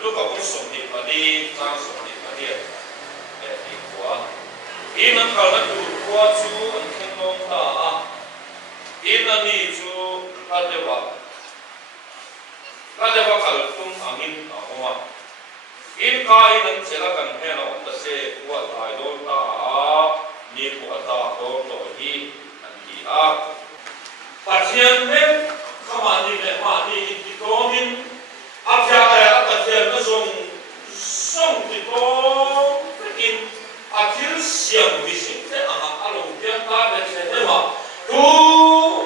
lúc có cũng sống thì có đi sang sống thì có đi để đi qua in anh khảo nó đủ qua chú anh khen long ta in anh đi chú cái đề vào khảo tung anh in ở ngoài in cái anh sẽ là cần nghe nó ta sẽ qua thái độ ta ni qua ta độ độ hi anh đi phát hiện hết không anh đi để mà đi có min áp giá là phát hiện nó dùng xong thì có in thiếu xiêm vi sinh thế anh lồng tiếng ta để thế mà tu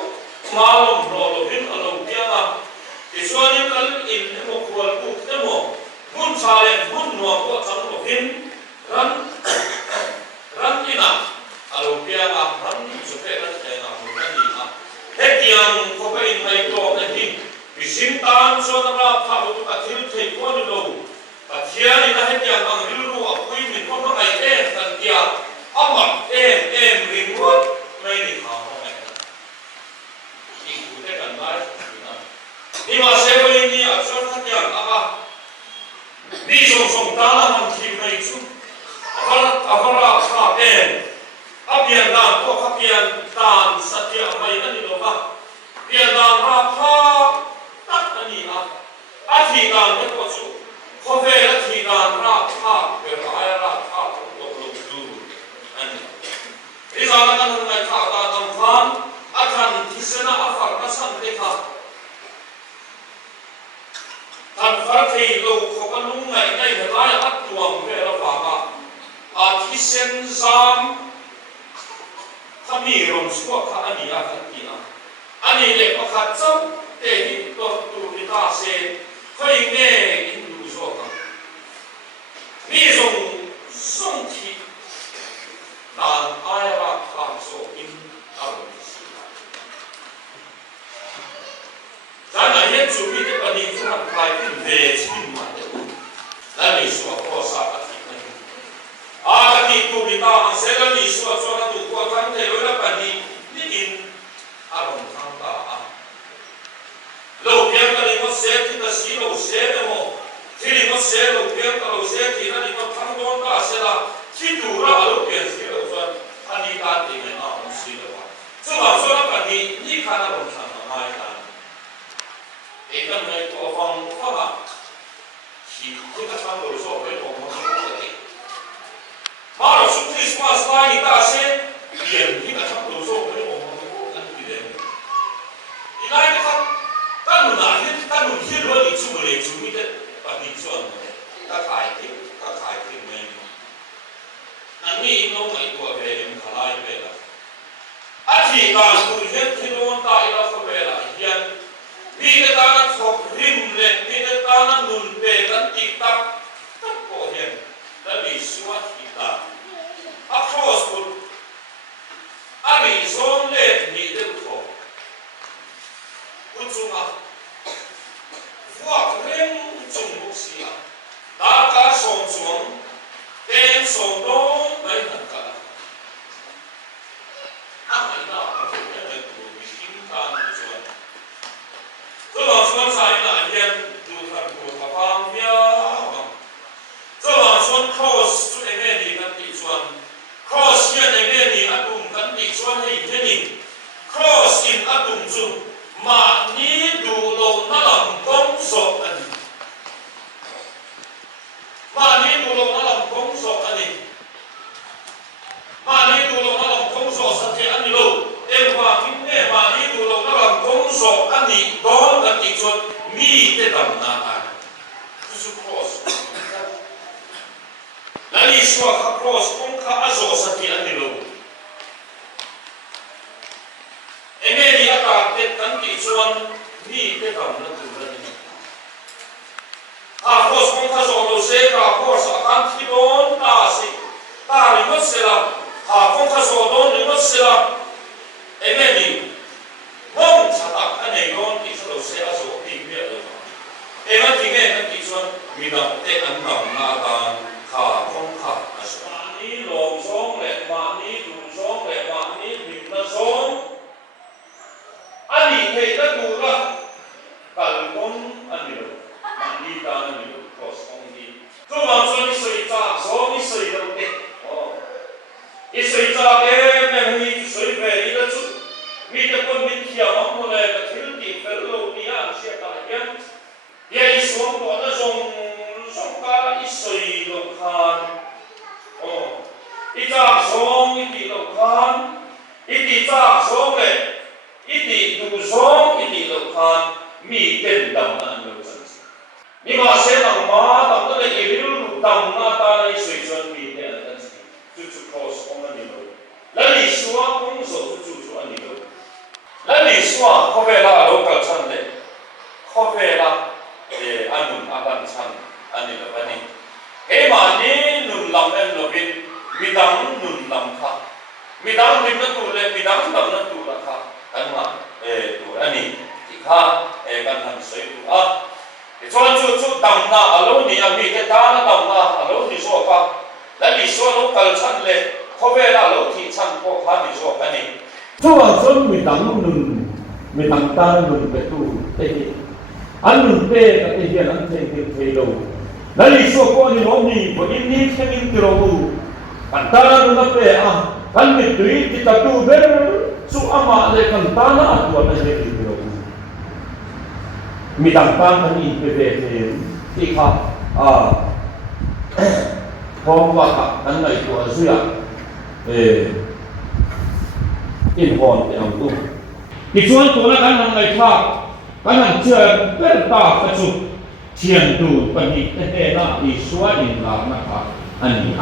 mà lồng hin lồng tiếng thì số những cái in một cuốn bút thế mà muốn xài lên muốn nuông có chẳng lồng hin rắn đi nào lồng tiếng rắn số cái đó thế nào một cái gì hết tiếng có cái in này to cái gì vì sinh tan số nó ra thảo luận cả thiếu thầy quan đi đâu thiên này là hết tiếng bằng lưu lưu ở quê mình có nó này em cần kia âm em mình muốn mấy đi học này thì cũng thế cần nói nhưng mà sẽ với đi ở chỗ thắt tiếng đi song ta là mình thì này chứ là khá em áp hiện đàn có khá hiện đàn sát tiếng mấy cái gì đó hiện đàn ra khá tắt cái gì thì đàn cái có chú có vẻ là thì đàn ra khá về phải ra khá lục du anh bây giờ là căn này khá ta tâm phan akan thì sẽ là phật nó sẵn thế khá thành phật thì lâu có cái lúc này đây thì lại ắt tuồng về là phật thì sen giam thăm đi rồng suốt khá anh đi anh đi để có khát trong để đi tổ đi ta sẽ khơi nghe in đủ số cả ví dụ song thị đàn ai ra khát số in ở cái này hiện chủ bị cái vấn đề chúng ta phải tin về chính mà là lý số có sao cái này cái tụ đi ta sẽ là lý số cho nó đủ qua tháng thế rồi là vấn đề đi in ở trong ta lâu tiếng cái này nó sẽ thì ta xí lâu sẽ đấy mà thì nó sẽ lâu tiếng cái lâu sẽ thì nó thắng đón ta sẽ là khi đủ ra lâu tiếng xí lâu cho anh đi ta thì mình nào cũng xí lâu chứ mà cho nó cái này đi khá là đồng thằng mà mai ta thì cái này có phòng pháp thì cứ ta thắng đổi số với đồng mà không có gì mà là chúng Christmas này ta sẽ điểm thì ta thắng đổi số với đồng mà không có gì đấy thì này cái thằng ta muốn hiểu được lịch sử lịch sử như thế và lịch sử ta khai thị mình anh nghĩ nó mấy tuổi về mình khá là về là thì ta cũng hiện thì nó tại là không về là hiện vì cái ta nó thuộc rim lên vì cái ta nó nôn về gắn tị tắc tất có hiện là lịch sử thì ta across good anh zone lên đi được không cũng chung vua khen chung bốc xì ta cả sòng xuống tên sòng đó mấy thằng cả mấy nào có thể là tụi mình kiếm tan xuống tôi bảo xuống sai là hiện tụi thằng của thằng Phan bia tôi bảo xuống cross tụi em đi cắn tị xuống cross hiện em đi ăn cùng cắn tị xuống hay thế nhỉ cross in ăn cùng chung mà ní đủ lâu nó làm công sổ anh mà ní đủ lâu nó làm công sổ anh mà ní đủ lâu nó làm công sổ sát thế anh lâu em hòa kinh nghe mà ní đủ lâu nó làm công sổ anh đó là cái chuyện mi cái đầm na anh chú cross là lý số cross cũng khá rõ sát thế anh lâu em nghe đi ác cái cắn kỹ chuan đi cái cầm nó từ lên cross không thay đổi đâu sẽ cross cắn kỹ đón ta đi mất sẽ làm không thay đổi đón đi mất sẽ làm em nghe đi mong chặt tắc anh này đón kỹ chuan đâu sẽ rồi đi về rồi em nghe thì nghe cắn kỹ chuan mình đọc cái anh nằm na ta không mà ní lồng gió lệ mà ní đủ gió lệ mà ní mình là gió anh thấy đã đủ ra, cần con anh hiểu, anh đi ta anh hiểu, cross ra em hi soi về đi đó chút vì cái con mình kia mà mua lại cái thứ gì phải lâu đi ăn sẽ ta hiện vậy xuống đó nó xong cả ít soi đâu khan ít ra xong ít đi đâu khan ít đi ra xong này ít đi đủ xong ít đi đâu khan mi tên đầm na đâu chân ni mà sẽ làm má đầm đó là cái điều đầm na ta này soi chuẩn mi tên chân chú chú cross ông anh đâu lấy lý số cũng số chú anh đâu lấy lý số có vẻ là đâu cả chân đấy có vẻ là anh ăn chân anh đâu anh cái mà ni nụn làm em lo biết mi đắng nụn làm khác mi đắng thì nó tụ lên mi đắng làm nó tụ là khác anh mà tụ anh thì khác cái thằng sấy tụ cho chú đầm na alo ni mi cái ta nó đầm na alo thì số khác lấy lý số nó cả chân lên có vẻ là alo thì chân có khác thì số anh cho chân mi đắng ta nụn cái tụ thế anh nụn thế cái hiện anh thế đâu lấy lý số có ni ông ni có in ni xem in kêu anh ta nụn nó thế anh mi tùy thì ta tụ về số ama lấy anh ta nó tụ anh lấy kêu mi đắng ta anh in về thì khác hôm qua anh này của duy in hồn để ông tu thì chuanตัวนั้นนั่งในท่ากันนั่งเชื่อเป็นตาประจุเทียนดูปนิเตนะอีสวอินลานะครับอันนี้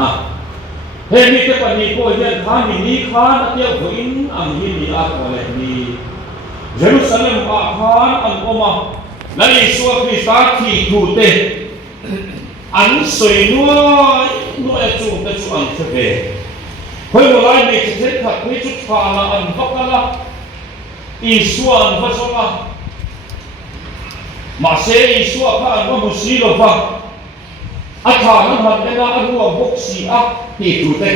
เฮมิเตปนิโกเฮียนข้ามินีข้านักเที่ยวหินอันฮินีอาโกเลนีเยรูซาเล็มอาคารอันโอมาและอีสวคริสต์ที่ทูเตอันสวยนัวจูแต่จูอันเทเบเฮ้ยเราไล่ในเทศขัดให้จุดฟ้าละอันพักกันละอีส่วนพระสงฆ์มาเสียอีส่วนพระอันว่ามุสีโลภะอาจารย์นั้นเองอันว่าบกสีอักที่ถูกเตะ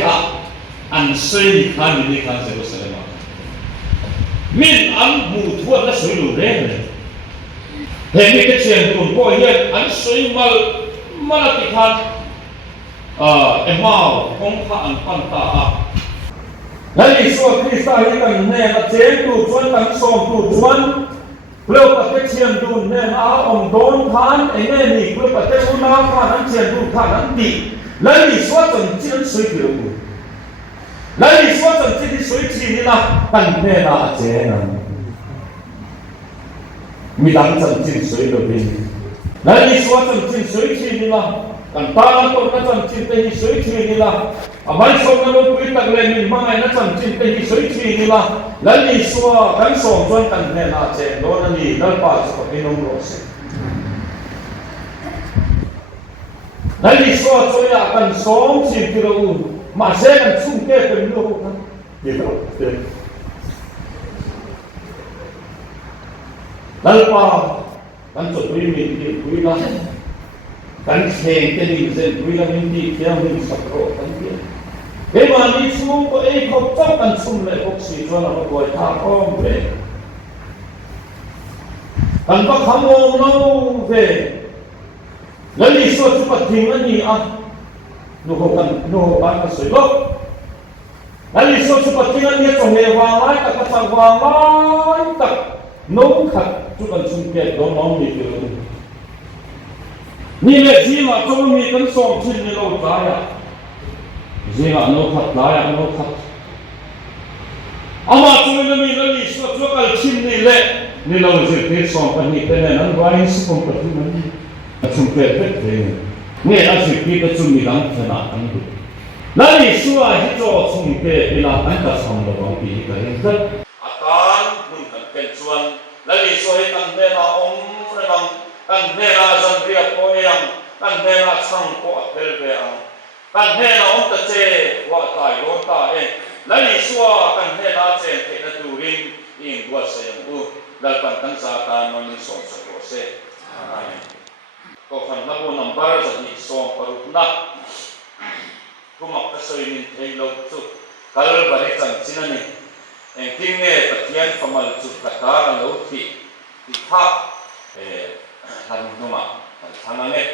อันเสียขันนี่ขันเสด็จเสด็จมามินอันบูทวนและสวยหรูเร่งเลยเห็นมีกระเชียงตุ่นก็เห็นอันสวยมาติขันเอ็มเอาของพระอันปันตาและอีส่วนคริสต์ให้กันแน่ละเจนดูชวนกันส่งดูชวนเปลือกประเทศเชียงดูแน่อาองโดนทานไอ้แม่นี่เปลือกประเทศอุณาข้านั้นเชียงดูข้านั้นดีและอีส่วนจนจีนสวยเกี่ยวกับและอีส่วนจนจีนสวยจีนนี่ละกันแน่ละเจนมีหลังจนจีนสวยเลยและอีส่วนจนจีนสวยจีนนี่ละกันตาตัวนั้นจนจีนเป็นสวยจีนนี่ละไม่ส่งกันลงไปตักเลยมีมาไงนั่นจำจิตเป็นสวยทีนี่ละแล้วนี่สัวกันส่งจนกันเนี่ยน่าเจนโดนนี่นั่นป้าจะเป็นน้องโรสแล้วนี่สัวช่วยกันส่งจิตที่เรามาเสกันชุ่มแก่เป็นลูกนะเดี๋ยวเดี๋ยวแล้วป้ากันจดวิมีที่คุยละกันเสียงที่นี่เส้นคุยละมีที่เที่ยวมีสักโรกันเดียวเฮ้ยวันนี้ช่วงก็เขาจับกันชุ่มเลยพวกสีชวนเราบ่อยท่าอ้อมเลยกันก็ขโมยเราเลยแล้วนี่ส่วนจุดทิ้งอันนี้นูเขากันนูบ้านก็สวยลูกแล้วนี่ส่วนจุดทิ้งอันนี้จะเหวางไว้แต่ก็จะวางไว้แต่น้องขัดจุดกันชุ่มเกล็ดน้องมีเกินนี่แหละที่มาจงมีกันส่งชิ้นในโลกใจจีน่ะโน้ขัดลายโน้ขัดอามาช่วยนั่นนี่นั่นนี่ช่วยกันชิ้นนี่แหละนี่เราจะเทส่งไปนี่เป็นนั้นไว้สุขภาพที่มันชุ่มเกล็ดเลยเนี่ยอาชีพที่ก็ชุ่มมีหลังขนาดนั้นดูนั่นนี่ช่วยที่จะชุ่มเกล็ดเวลาอันตรายเราบางทีก็เห็นกันอาการมึงกันเป็นส่วนนั่นนี่ช่วยกันเวลากันเวลาจันเรียบโอเองกันเวลาช่างก็เดินไปกันเวลาองค์ตะเจว่าตายโดนตายเองและนี่ชัวกันเวลาเจนเทนตูริงอิงวัดเสียงอูและปันทั้งสาการมันมีสองสักโซ่ก็ขันนับวันนับบ้านจะมีสองปรุณะกุมักกระสุนินเทโลจุดกัลบริจันจินันนี่เองที่เนี่ยตะเกียนขมัลจุดตะการแล้วที่ท่าหันนุ่มทางนั้นเนี่ย